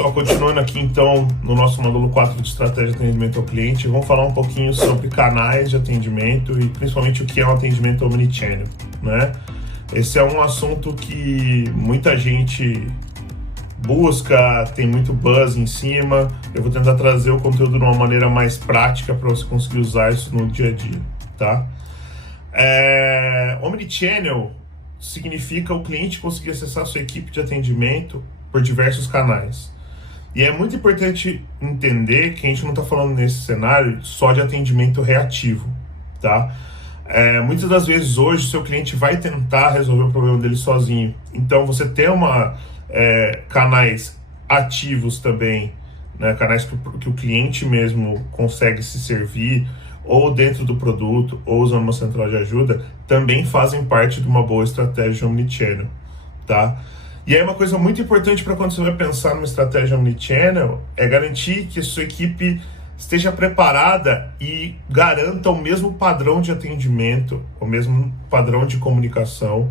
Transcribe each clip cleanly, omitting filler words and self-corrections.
Pessoal, continuando aqui então no nosso módulo 4 de estratégia de atendimento ao cliente, vamos falar um pouquinho sobre canais de atendimento e principalmente o que é um atendimento omnichannel, né? Esse é um assunto que muita gente busca, tem muito buzz em cima. Eu vou tentar trazer o conteúdo de uma maneira mais prática para você conseguir usar isso no dia a dia, tá? Omnichannel significa o cliente conseguir acessar a sua equipe de atendimento por diversos canais. E é muito importante entender que a gente não está falando nesse cenário só de atendimento reativo, tá? Muitas das vezes hoje o seu cliente vai tentar resolver o problema dele sozinho. Então você tem canais ativos também, né? Canais que o cliente mesmo consegue se servir, ou dentro do produto, ou usando uma central de ajuda, também fazem parte de uma boa estratégia omnichannel, tá? E aí uma coisa muito importante para quando você vai pensar numa estratégia omnichannel é garantir que a sua equipe esteja preparada e garanta o mesmo padrão de atendimento, o mesmo padrão de comunicação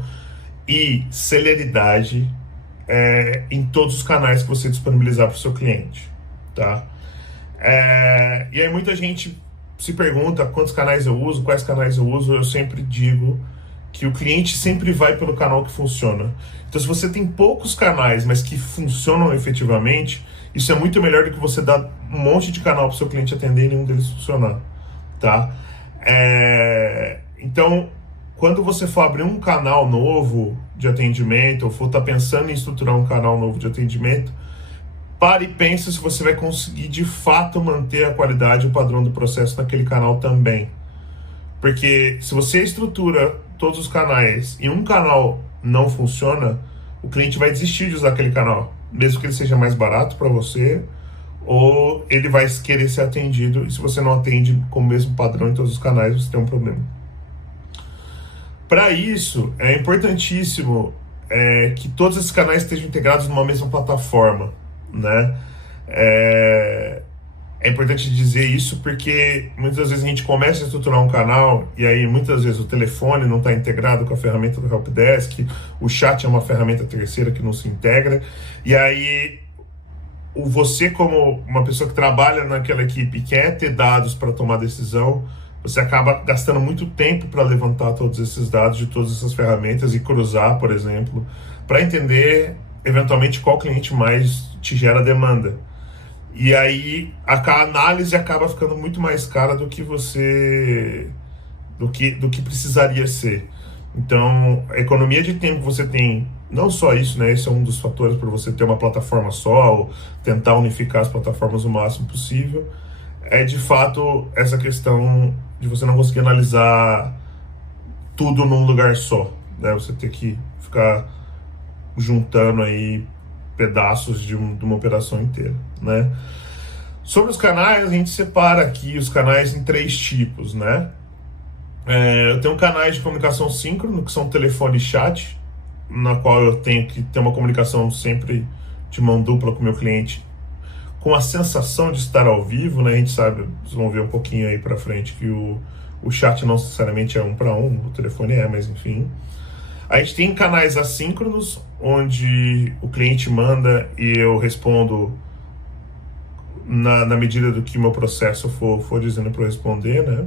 e celeridade em todos os canais que você disponibilizar para o seu cliente, tá? E aí muita gente se pergunta quantos canais eu uso, quais canais eu uso. Eu sempre digo que o cliente sempre vai pelo canal que funciona. Então, se você tem poucos canais, mas que funcionam efetivamente, isso é muito melhor do que você dar um monte de canal para o seu cliente atender e nenhum deles funcionar, tá? Então, quando você for abrir um canal novo de atendimento, ou for estar pensando em estruturar um canal novo de atendimento, pare e pense se você vai conseguir de fato manter a qualidade e o padrão do processo naquele canal também. Porque se você estrutura todos os canais e um canal não funciona, o cliente vai desistir de usar aquele canal, mesmo que ele seja mais barato para você, ou ele vai querer ser atendido, e se você não atende com o mesmo padrão em todos os canais, você tem um problema. Para isso, é importantíssimo que todos esses canais estejam integrados numa mesma plataforma, né? É importante dizer isso porque muitas vezes a gente começa a estruturar um canal e aí muitas vezes o telefone não está integrado com a ferramenta do Helpdesk, o chat é uma ferramenta terceira que não se integra, e aí você, como uma pessoa que trabalha naquela equipe, quer ter dados para tomar decisão, você acaba gastando muito tempo para levantar todos esses dados de todas essas ferramentas e cruzar, por exemplo, para entender eventualmente qual cliente mais te gera demanda. E aí a análise acaba ficando muito mais cara do que do que precisaria ser. Então, a economia de tempo que você tem, não só isso, né? Esse é um dos fatores para você ter uma plataforma só, ou tentar unificar as plataformas o máximo possível, é de fato essa questão de você não conseguir analisar tudo num lugar só, né? Você ter que ficar juntando aí pedaços de uma operação inteira, né? Sobre os canais, a gente separa aqui os canais em 3 tipos, né? Eu tenho canais de comunicação síncrono, que são telefone e chat, na qual eu tenho que ter uma comunicação sempre de mão dupla com o meu cliente, com a sensação de estar ao vivo, né? A gente sabe, vocês vão ver um pouquinho aí pra frente, que o chat não necessariamente é 1 para 1, o telefone mas enfim. A gente tem canais assíncronos, onde o cliente manda e eu respondo na medida do que o meu processo for dizendo para eu responder, né?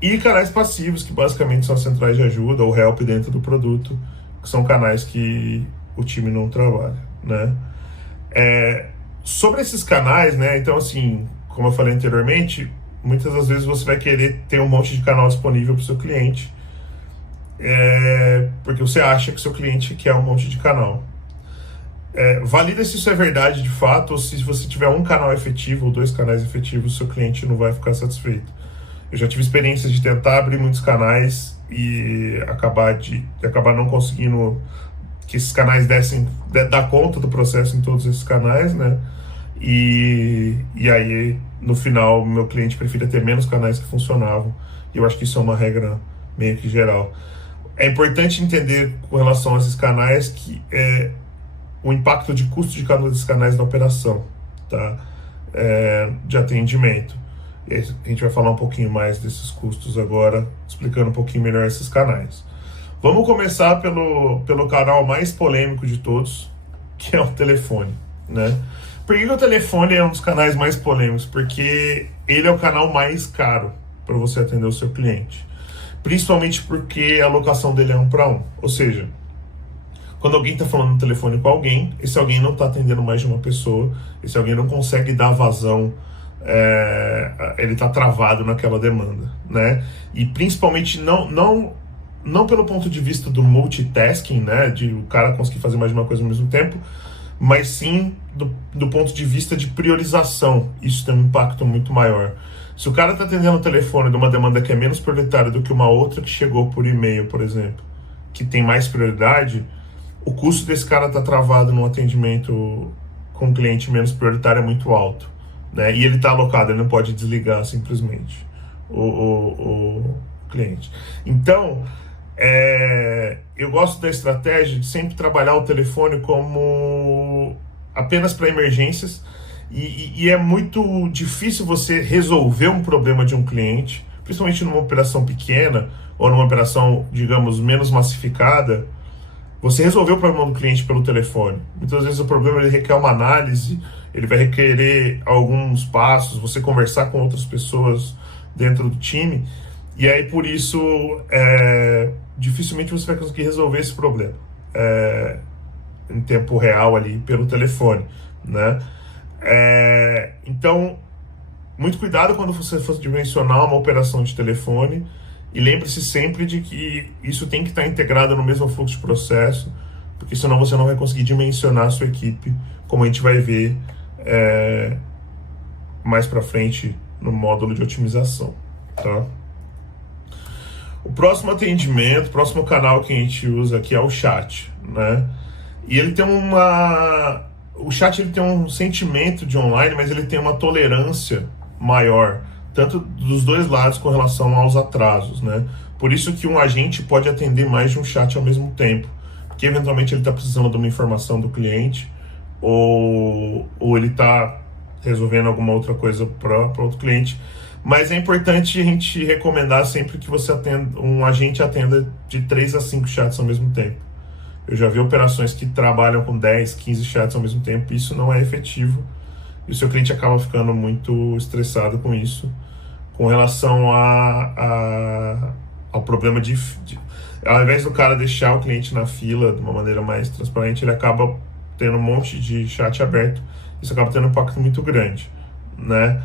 E canais passivos, que basicamente são as centrais de ajuda ou help dentro do produto, que são canais que o time não trabalha, né? Sobre esses canais, né? Então, assim, como eu falei anteriormente, muitas das vezes você vai querer ter um monte de canal disponível para o seu cliente, porque você acha que seu cliente quer um monte de canal. Valida se isso é verdade de fato, ou se você tiver um canal efetivo ou 2 canais efetivos, seu cliente não vai ficar satisfeito. Eu já tive experiências de tentar abrir muitos canais e acabar não conseguindo que esses canais dar conta do processo em todos esses canais, né? E aí, no final, meu cliente preferia ter menos canais que funcionavam. E eu acho que isso é uma regra meio que geral. É importante entender com relação a esses canais que o impacto de custo de cada um desses canais na operação, tá? De atendimento. E a gente vai falar um pouquinho mais desses custos agora, explicando um pouquinho melhor esses canais. Vamos começar pelo canal mais polêmico de todos, que é o telefone, né? Por que o telefone é um dos canais mais polêmicos? Porque ele é o canal mais caro para você atender o seu cliente. Principalmente porque a locação dele é 1 para 1. Ou seja, quando alguém está falando no telefone com alguém, esse alguém não está atendendo mais de uma pessoa, esse alguém não consegue dar vazão, ele está travado naquela demanda, né? E principalmente não pelo ponto de vista do multitasking, né, de o cara conseguir fazer mais de uma coisa ao mesmo tempo, mas sim do ponto de vista de priorização. Isso tem um impacto muito maior. Se o cara está atendendo o telefone de uma demanda que é menos prioritária do que uma outra que chegou por e-mail, por exemplo, que tem mais prioridade, o custo desse cara estar travado num atendimento com um cliente menos prioritário é muito alto, né? E ele está alocado, ele não pode desligar simplesmente o cliente. Então, eu gosto da estratégia de sempre trabalhar o telefone como apenas para emergências, e é muito difícil você resolver um problema de um cliente, principalmente numa operação pequena ou numa operação, digamos, menos massificada. Você resolveu o problema do cliente pelo telefone. Muitas vezes o problema ele requer uma análise, ele vai requerer alguns passos, você conversar com outras pessoas dentro do time, e aí por isso dificilmente você vai conseguir resolver esse problema em tempo real ali pelo telefone, né? Então, muito cuidado quando você for dimensionar uma operação de telefone, e lembre-se sempre de que isso tem que estar integrado no mesmo fluxo de processo, porque senão você não vai conseguir dimensionar a sua equipe, como a gente vai ver mais para frente no módulo de otimização, tá? O próximo atendimento, o próximo canal que a gente usa aqui é o chat, né? E ele tem o chat ele tem um sentimento de online, mas ele tem uma tolerância maior, tanto dos dois lados com relação aos atrasos, né? Por isso que um agente pode atender mais de um chat ao mesmo tempo, porque eventualmente ele está precisando de uma informação do cliente, ou ele está resolvendo alguma outra coisa para outro cliente. Mas é importante a gente recomendar sempre que um agente atenda de 3 a 5 chats ao mesmo tempo. Eu já vi operações que trabalham com 10, 15 chats ao mesmo tempo, e isso não é efetivo, e o seu cliente acaba ficando muito estressado com isso, com relação ao problema ao invés do cara deixar o cliente na fila de uma maneira mais transparente, ele acaba tendo um monte de chat aberto. Isso acaba tendo um impacto muito grande, né?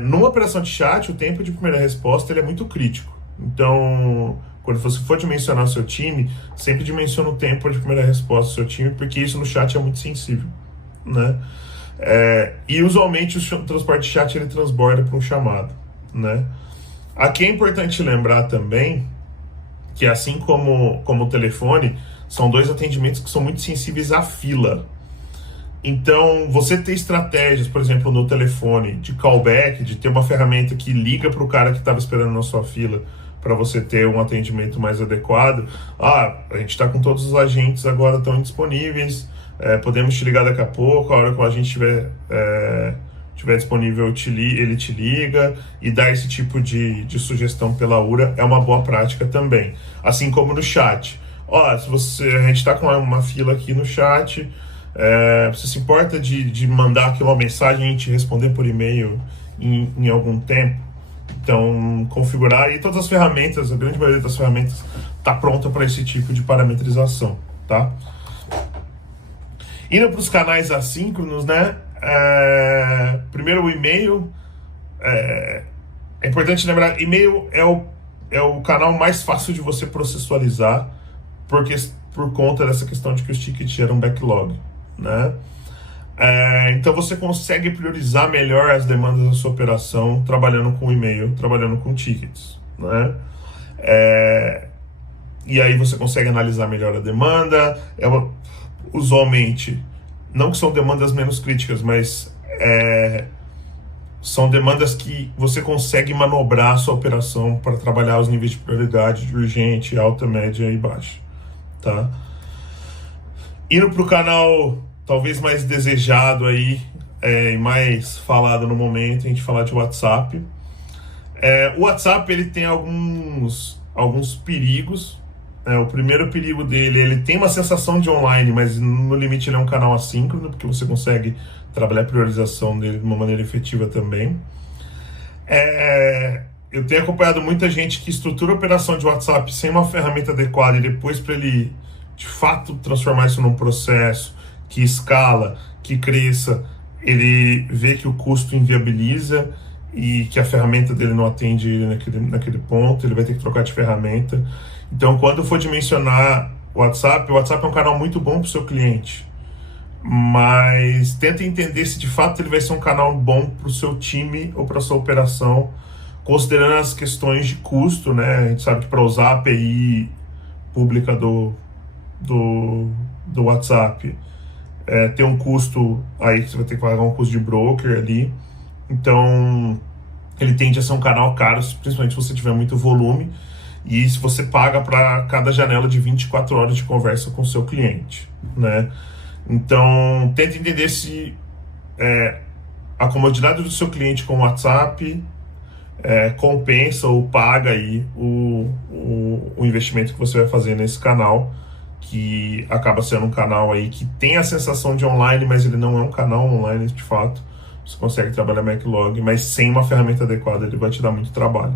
Numa operação de chat, o tempo de primeira resposta ele é muito crítico. Então, quando você for dimensionar o seu time, sempre dimensiona o tempo de primeira resposta do seu time, porque isso no chat é muito sensível, né? E usualmente o transporte de chat ele transborda para um chamado, né? Aqui é importante lembrar também que, assim como o telefone, são 2 atendimentos que são muito sensíveis à fila. Então, você ter estratégias, por exemplo, no telefone, de callback, de ter uma ferramenta que liga para o cara que estava esperando na sua fila, para você ter um atendimento mais adequado. A gente está com todos os agentes agora estão disponíveis, podemos te ligar daqui a pouco, a hora que o agente estiver disponível, ele te liga, e dar esse tipo de sugestão pela URA é uma boa prática também. Assim como no chat. Se a gente está com uma fila aqui no chat, você se importa de mandar aqui uma mensagem e te responder por e-mail em algum tempo? Então, configurar, e todas as ferramentas, a grande maioria das ferramentas está pronta para esse tipo de parametrização, tá? Indo para os canais assíncronos, né? Primeiro o e-mail. É importante lembrar, e-mail é o canal mais fácil de você processualizar, por conta dessa questão de que os tickets geram backlog, né? Então você consegue priorizar melhor as demandas da sua operação trabalhando com e-mail, trabalhando com tickets, né? E aí você consegue analisar melhor a demanda. Usualmente, não que são demandas menos críticas, mas são demandas que você consegue manobrar a sua operação para trabalhar os níveis de prioridade de urgente, alta, média e baixa, tá? Indo para o canal talvez mais desejado aí, e mais falado no momento, a gente falar de WhatsApp. O WhatsApp ele tem alguns perigos, O primeiro perigo dele, ele tem uma sensação de online, mas no limite ele é um canal assíncrono, porque você consegue trabalhar a priorização dele de uma maneira efetiva também. Eu tenho acompanhado muita gente que estrutura a operação de WhatsApp sem uma ferramenta adequada e depois, para ele de fato transformar isso num processo que escala, que cresça, ele vê que o custo inviabiliza e que a ferramenta dele não atende ele naquele ponto, ele vai ter que trocar de ferramenta. Então, quando for dimensionar o WhatsApp é um canal muito bom para o seu cliente, mas tenta entender se de fato ele vai ser um canal bom para o seu time ou para a sua operação, considerando as questões de custo, né? A gente sabe que para usar a API pública do WhatsApp, tem um custo aí que você vai ter que pagar um custo de broker ali. Então, ele tende a ser um canal caro, principalmente se você tiver muito volume e se você paga para cada janela de 24 horas de conversa com o seu cliente, né? Então, tenta entender se a comodidade do seu cliente com o WhatsApp compensa ou paga aí o investimento que você vai fazer nesse canal, que acaba sendo um canal aí que tem a sensação de online, mas ele não é um canal online de fato. Você consegue trabalhar backlog, mas sem uma ferramenta adequada ele vai te dar muito trabalho.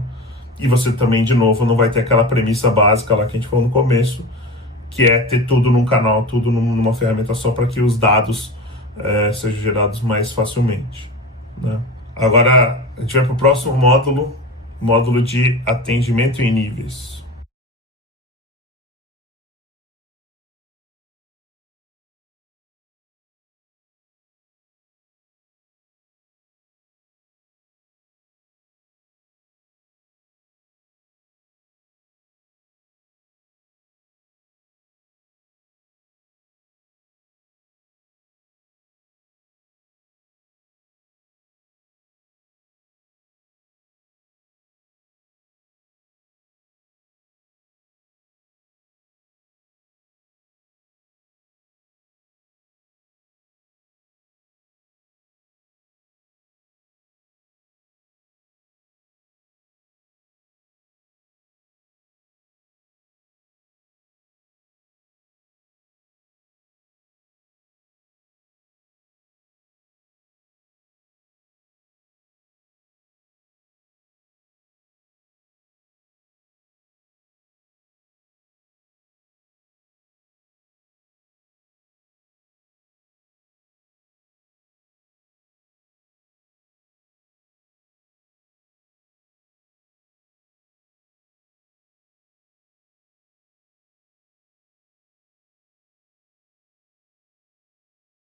E você também, de novo, não vai ter aquela premissa básica lá que a gente falou no começo, que é ter tudo num canal, tudo numa ferramenta só, para que os dados sejam gerados mais facilmente, né? Agora a gente vai para o próximo módulo de atendimento em níveis.